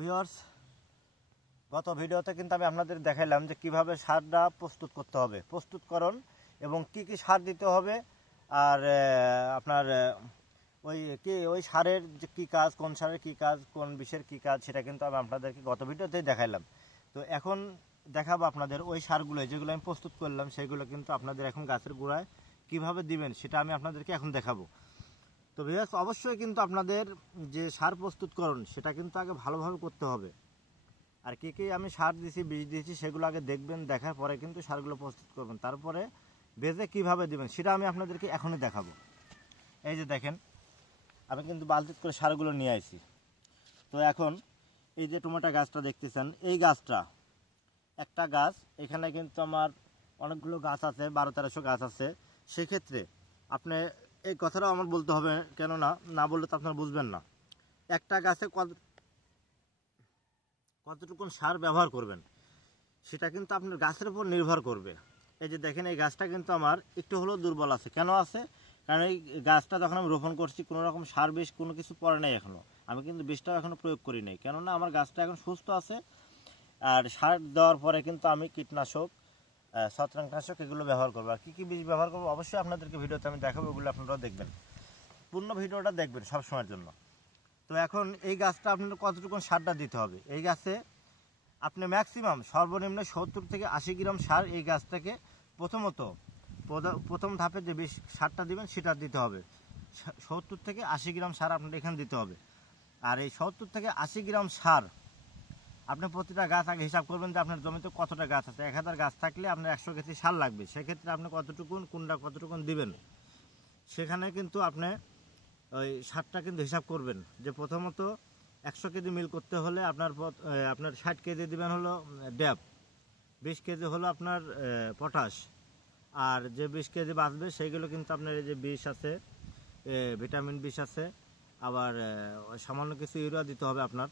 Viewers, গত ভিডিওতে কিন্তু আমি আপনাদের দেখাইলাম যে কিভাবে সারটা প্রস্তুত করতে হবে, প্রস্তুতকরণ এবং কি কি সার দিতে হবে। আর আপনার ওই সারের যে কী কাজ, কোন সারের কী কাজ, কোন বিষের কী কাজ, সেটা কিন্তু আমি আপনাদেরকে গত ভিডিওতেই দেখাইলাম। তো এখন দেখাবো আপনাদের ওই সারগুলো যেগুলো আমি প্রস্তুত করলাম, সেগুলো কিন্তু আপনাদের এখন গাছের গোড়ায় কিভাবে দিবেন সেটা আমি আপনাদেরকে এখন দেখাবো। তো ভিউয়ার্স, অবশ্যই কিন্তু আপনাদের যে সার প্রস্তুতকরণ সেটা কিন্তু আগে ভালোভাবে করতে হবে। আর কী কী আমি সার দিয়েছি, বীজ দিয়েছি, সেগুলো আগে দেখবেন, দেখার পরে কিন্তু সারগুলো প্রস্তুত করবেন। তারপরে বেজে কিভাবে দিবেন সেটা আমি আপনাদেরকে এখনই দেখাবো। এই যে দেখেন, আমি কিন্তু বালতিতে করে সারগুলো নিয়ে আসি। তো এখন এই যে টমেটো গাছটা দেখতেছেন, এই গাছটা একটা গাছ, এখানে কিন্তু আমার অনেকগুলো গাছ আছে, 12-1300 গাছ আছে। সেক্ষেত্রে আপনি এই কথাটাও আমার বলতে হবে, কেননা না বললে তো আপনারা বুঝবেন না। একটা গাছে কতটুকুন সার ব্যবহার করবেন সেটা কিন্তু আপনার গাছের উপর নির্ভর করবে। এই যে দেখেন, এই গাছটা কিন্তু আমার একটু হলেও দুর্বল আছে। কেন আছে? কারণ এই গাছটা যখন আমি রোপণ করছি কোনো রকম সার বিষ কোনো কিছু পড়ে নাই এখনও। আমি কিন্তু বিষটাও এখনও প্রয়োগ করি নাই, কেননা আমার গাছটা এখন সুস্থ আছে। আর সার দেওয়ার পরে কিন্তু আমি কীটনাশক, ছত্রাকনাশক এগুলো ব্যবহার করবো। আর কী কী বীজ ব্যবহার করবো অবশ্যই আপনাদেরকে ভিডিওতে আমি দেখাবো, ওগুলো আপনারাও দেখবেন, পূর্ণ ভিডিওটা দেখবেন সবসময়ের জন্য। তো এখন এই গাছটা আপনার কতটুকু সারটা দিতে হবে, এই গাছে আপনি ম্যাক্সিমাম সর্বনিম্ন 70 থেকে 80 গ্রাম সার এই গাছটাকে প্রথম ধাপে যে বিষ সারটা দিবেন সেটা দিতে হবে। 70 থেকে 80 গ্রাম সার আপনার এখানে দিতে হবে। আর এই 70 থেকে 80 গ্রাম সার আপনি প্রতিটা গাছ আগে হিসাব করবেন যে আপনার জমিতে কতটা গাছ আছে। 1000 গাছ থাকলে আপনার 100 কেজি সার লাগবে। সেক্ষেত্রে আপনি কোনটা কতটুকুন দিবেন সেখানে কিন্তু আপনি ওই সারটা কিন্তু হিসাব করবেন। যে প্রথমত 100 কেজি মিল করতে হলে আপনার 60 কেজি দিবেন হলো ড্যাপ, 20 কেজি হলো আপনার পটাশ, আর যে 20 কেজি বাঁচবে সেইগুলো কিন্তু আপনার এই যে বিষ আছে, ভিটামিন বিষ আছে, আবার সামান্য কিছু ইউরিয়া দিতে হবে আপনার।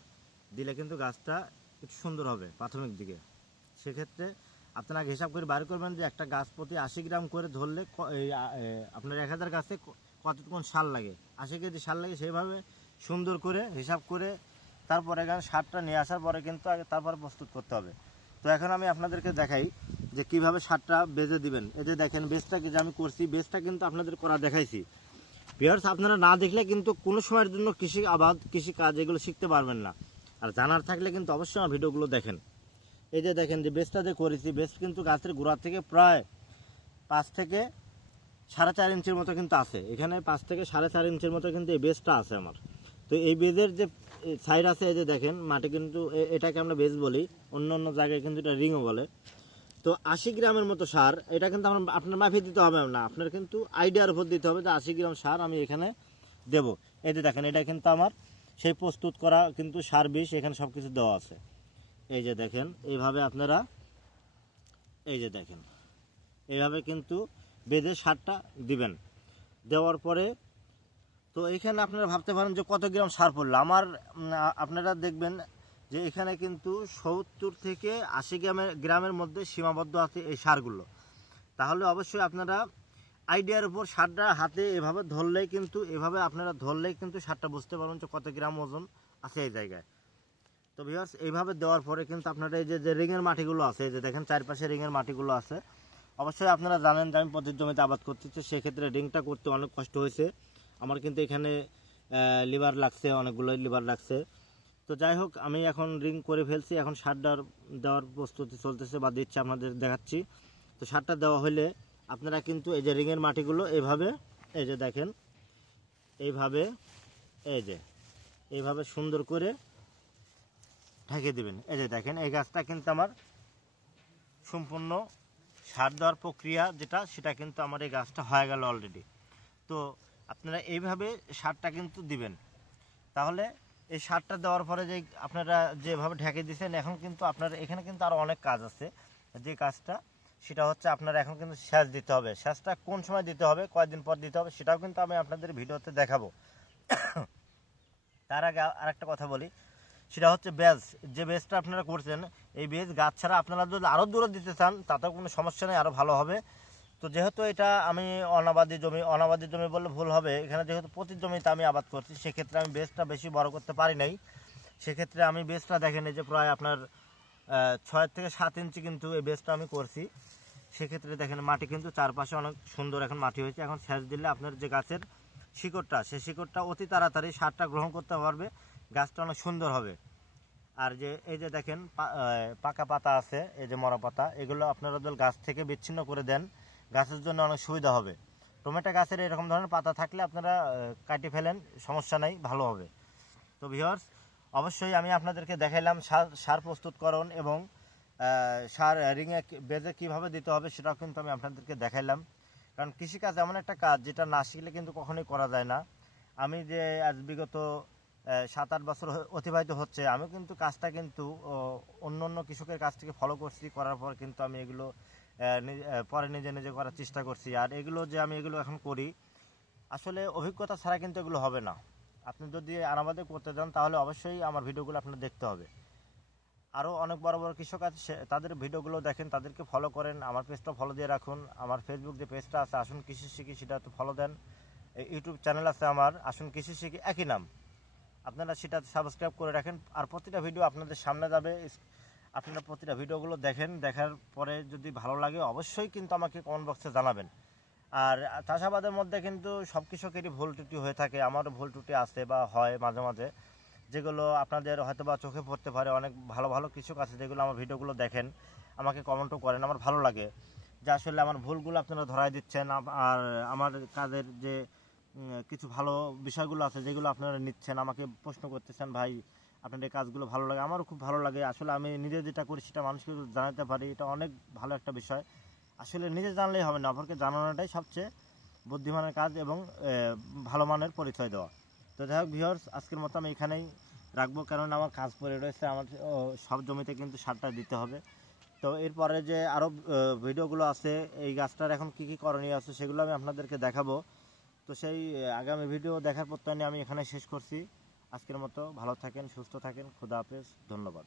দিলে কিন্তু গাছটা একটু সুন্দর হবে প্রাথমিক দিকে। সেক্ষেত্রে আপনারা হিসাব করে বার করবেন যে একটা গাছ প্রতি 80 গ্রাম করে ধরলে আপনার 1000 গাছে কতটুকু সার লাগে, 80 কেজি সার লাগে। সেইভাবে সুন্দর করে হিসাব করে তারপরে এখানে সারটা নিয়ে আসার পরে কিন্তু আগে তারপরে প্রস্তুত করতে হবে। তো এখন আমি আপনাদেরকে দেখাই যে কিভাবে সারটা বেজে দিবেন। এই যে দেখেন, বেজটা যে আমি করছি, বেজটা কিন্তু আপনাদের করা দেখাইছি। ভিউয়ার্স, আপনারা না দেখলে কিন্তু কোনো সময়ের জন্য কৃষি কাজ এগুলো শিখতে পারবেন না। আর জানার থাকলে কিন্তু অবশ্যই আমার ভিডিওগুলো দেখেন। এই যে দেখেন, যে বেজটা যে করেছি, বেজ কিন্তু গাছের গোড়া থেকে প্রায় 5 থেকে 4.5 ইঞ্চির মতো কিন্তু আছে। এখানে 5 থেকে 4.5 ইঞ্চির মতো কিন্তু এই বেজটা আছে আমার। তো এই বেজের যে সাইড আছে, এই যে দেখেন মাটি কিন্তু এটাকে আমরা বেজ বলি, অন্য জায়গায় কিন্তু এটা রিংও বলে। তো 80 গ্রামের মতো সার, এটা কিন্তু আপনার মাফিয়ে দিতে হবে না, আপনার কিন্তু আইডিয়ার উপর দিতে হবে যে 80 গ্রাম সার আমি এখানে দেব। এই যে দেখেন, এটা কিন্তু আমার সেই প্রস্তুত করা কিন্তু সার বিষ এখানে সব কিছু দেওয়া আছে। এই যে দেখেন, এইভাবে আপনারা এই যে দেখেন এইভাবে কিন্তু বেজে সারটা দিবেন। দেওয়ার পরে তো এখানে আপনারা ভাবতে পারেন যে কত গ্রাম সার পড়লো আমার। আপনারা দেখবেন যে এখানে কিন্তু 70 থেকে 80 গ্রামের মধ্যে সীমাবদ্ধ আছে এই সারগুলো। তাহলে অবশ্যই আপনারা আইডিয়ার উপর সারটা হাতে এভাবে ধরলেই কিন্তু সারটা বুঝতে পারবেন যে কত গ্রাম ওজন আছে এই জায়গায়। তো ভিউয়ার্স, এইভাবে দেওয়ার পরে কিন্তু আপনারা এই যে রিংয়ের মাটিগুলো আছে, এই যে দেখেন চারপাশে রিংয়ের মাটিগুলো আছে। অবশ্যই আপনারা জানেন যে আমি প্রতি জমিতে আবাদ করতেছি, সেক্ষেত্রে রিংটা করতে অনেক কষ্ট হয়েছে আমার। কিন্তু এখানে লিভার লাগছে, অনেকগুলোই লিভার লাগছে। তো যাই হোক, আমি এখন রিং করে ফেলছি, এখন সার দেওয়ার প্রস্তুতি চলতেছে বা দিচ্ছে, আপনাদের দেখাচ্ছি। তো সারটা দেওয়া হলে আপনারা কিন্তু এই যে রিংয়ের মাটিগুলো এইভাবে, এই যে দেখেন এইভাবে সুন্দর করে ঢেকে দিবেন। এই যে দেখেন, এই গাছটা কিন্তু আমার সম্পূর্ণ সার দেওয়ার প্রক্রিয়া সেটা কিন্তু আমার এই গাছটা হয়ে গেল অলরেডি। তো আপনারা এইভাবে সারটা কিন্তু দিবেন। তাহলে এই সারটা দেওয়ার পরে যে আপনারা যেভাবে ঢেকে দিয়েছেন, এখন কিন্তু আপনার এখানে কিন্তু আরও অনেক কাজ আছে। যে কাজটা সেটা হচ্ছে আপনার এখন কিন্তু সেচ দিতে হবে। সেচটা কোন সময় দিতে হবে, কয়েকদিন পর দিতে হবে, সেটাও কিন্তু আমি আপনাদের ভিডিওতে দেখাবো। তার আগে আরেকটা কথা বলি, সেটা হচ্ছে যে বেজটা আপনারা করছেন, এই বেজ গাছ ছাড়া আপনারা যদি আরও দূরে দিতে চান তাতেও কোনো সমস্যা নেই, আরও ভালো হবে। তো যেহেতু এটা আমি অনাবাদি জমি বললে ভুল হবে, এখানে যেহেতু প্রতি জমিতে আমি আবাদ করছি, সেক্ষেত্রে আমি বেজটা বেশি বড় করতে পারি নাই। সেক্ষেত্রে আমি বেসটা দেখেন এই যে প্রায় আপনার 6 থেকে 7 ইঞ্চি কিন্তু এই বেসটা আমি করছি। সেক্ষেত্রে দেখেন মাটি কিন্তু চারপাশে অনেক সুন্দর এখন মাটি হয়েছে। এখন সেচ দিলে আপনার যে গাছের শিকড়টা, সেই শিকড়টা অতি তাড়াতাড়ি সারটা গ্রহণ করতে পারবে, গাছটা অনেক সুন্দর হবে। আর যে এই যে দেখেন পাকা পাতা আছে, এই যে মরা পাতা, এগুলো আপনারা যদি গাছ থেকে বিচ্ছিন্ন করে দেন গাছের জন্য অনেক সুবিধা হবে। টমেটো গাছের এরকম ধরনের পাতা থাকলে আপনারা কাটি ফেলেন, সমস্যা নেই, ভালো হবে। তো ভিউয়ার্স, অবশ্যই আমি আপনাদেরকে দেখাইলাম সার প্রস্তুতকরণ এবং সার রিংয়ে বেজে কীভাবে দিতে হবে সেটাও কিন্তু আমি আপনাদেরকে দেখাইলাম। কারণ কৃষিকাজ এমন একটা কাজ যেটা না শিখলে কিন্তু কখনোই করা যায় না। আমি যে আজ বিগত 7-8 বছর অতিবাহিত হচ্ছে, আমি কিন্তু কাজটা কিন্তু অন্য অন্য কৃষকের কাছ থেকে ফলো করছি, করার পর কিন্তু আমি এগুলো পরে নিজে নিজে করার চেষ্টা করছি। আর এগুলো যে আমি এগুলো এখন করি, আসলে অভিজ্ঞতা ছাড়া কিন্তু এগুলো হবে না। আপনি যদি আনাবাদে করতে চান তাহলে অবশ্যই আমার ভিডিওগুলো আপনার দেখতে হবে। আরও অনেক বড় বড় কৃষক আছে, তাদের ভিডিওগুলো দেখেন, তাদেরকে ফলো করেন, আমার পেজটা ফলো দিয়ে রাখুন। আমার ফেসবুক যে পেজটা আছে আসুন কৃষি শিখি, সেটা তো ফলো দেন। ইউটিউব চ্যানেল আছে আমার আসুন কৃষি শিখি, একই নাম, আপনারা সেটা সাবস্ক্রাইব করে রাখেন। আর প্রতিটা ভিডিও আপনাদের সামনে যাবে, আপনারা প্রতিটা ভিডিওগুলো দেখেন, দেখার পরে যদি ভালো লাগে অবশ্যই কিন্তু আমাকে কমেন্ট বক্সে জানাবেন। আর চাষাবাদের মধ্যে কিন্তু সব কৃষকেরই ভুল ত্রুটি হয়ে থাকে, আমারও ভুল ত্রুটি আছে বা হয় মাঝে মাঝে, যেগুলো আপনাদের হয়তো বা চোখে পড়তে পারে। অনেক ভালো ভালো কৃষক আছে যেগুলো আমার ভিডিওগুলো দেখেন, আমাকে কমেন্টও করেন, আমার ভালো লাগে যে আসলে আমার ভুলগুলো আপনারা ধরাই দিচ্ছেন। আর আমার কাজের যে কিছু ভালো বিষয়গুলো আছে যেগুলো আপনারা নিচ্ছেন, আমাকে প্রশ্ন করতেছেন, ভাই আপনার এই কাজগুলো ভালো লাগে, আমারও খুব ভালো লাগে। আসলে আমি নিজে যেটা করি সেটা মানুষকে জানাতে পারি, এটা অনেক ভালো একটা বিষয়। আসলে নিজে জানলেই হবে না, অপরকে জানানোটাই সবচেয়ে বুদ্ধিমানের কাজ এবং ভালো মানের পরিচয় দেওয়া। তো যাই হোক ভিউয়ার্স, আজকের মতো আমি এখানেই রাখবো, কারণ আমার কাজ পড়ে রয়েছে, আমার সব জমিতে কিন্তু সারটা দিতে হবে। তো এরপরে যে আরও ভিডিওগুলো আছে, এই গাছটার এখন কী কী করণীয় আছে সেগুলো আমি আপনাদেরকে দেখাবো। তো সেই আগামী ভিডিও দেখার প্রত্যয় নিয়ে আমি এখানে শেষ করছি। আজকের মতো ভালো থাকেন, সুস্থ থাকেন, খোদা হাফেজ, ধন্যবাদ।